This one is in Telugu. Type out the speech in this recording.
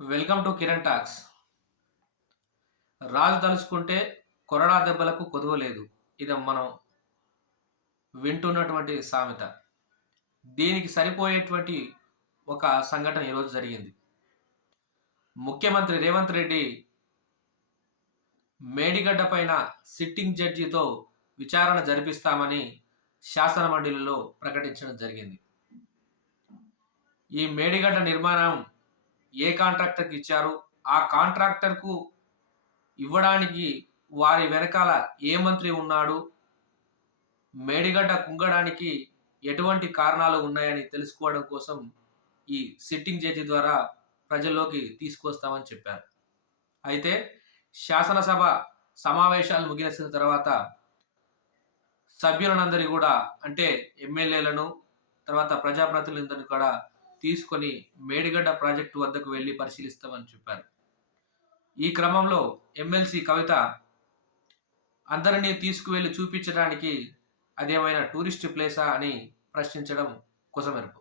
Welcome to Kiran talks. రాజు తలుచుకుంటే కొరడా దెబ్బలకు కొదువ లేదు. ఇది మనం వింటున్నటువంటి సామెత. దీనికి సరిపోయేటువంటి ఒక సంఘటన ఈరోజు జరిగింది. ముఖ్యమంత్రి రేవంత్ రెడ్డి మేడిగడ్డ పైన సిట్టింగ్ జడ్జితో విచారణ జరిపిస్తామని శాసన మండలిలో ప్రకటించడం జరిగింది. ఈ మేడిగడ్డ నిర్మాణం ఏ కాంట్రాక్టర్కి ఇచ్చారు, ఆ కాంట్రాక్టర్కు ఇవ్వడానికి వారి వెనకాల ఏ మంత్రి ఉన్నాడు, మేడిగడ్డ కుంగడానికి ఎటువంటి కారణాలు ఉన్నాయని తెలుసుకోవడం కోసం ఈ సిట్టింగ్ జడ్జి ద్వారా ప్రజల్లోకి తీసుకొస్తామని చెప్పారు. అయితే శాసనసభ సమావేశాలు ముగిసిన తర్వాత సభ్యులందరి కూడా అంటే ఎమ్మెల్యేలను తర్వాత ప్రజాప్రతినిధులను కూడా తీసుకొని మేడిగడ్డ ప్రాజెక్టు వద్దకు వెళ్ళి పరిశీలిస్తామని చెప్పారు. ఈ క్రమంలో ఎమ్మెల్సీ కవిత అందరినీ తీసుకువెళ్ళి చూపించడానికి అదేమైనా టూరిస్ట్ ప్లేసా అని ప్రశ్నించడం కొసమెరుపు.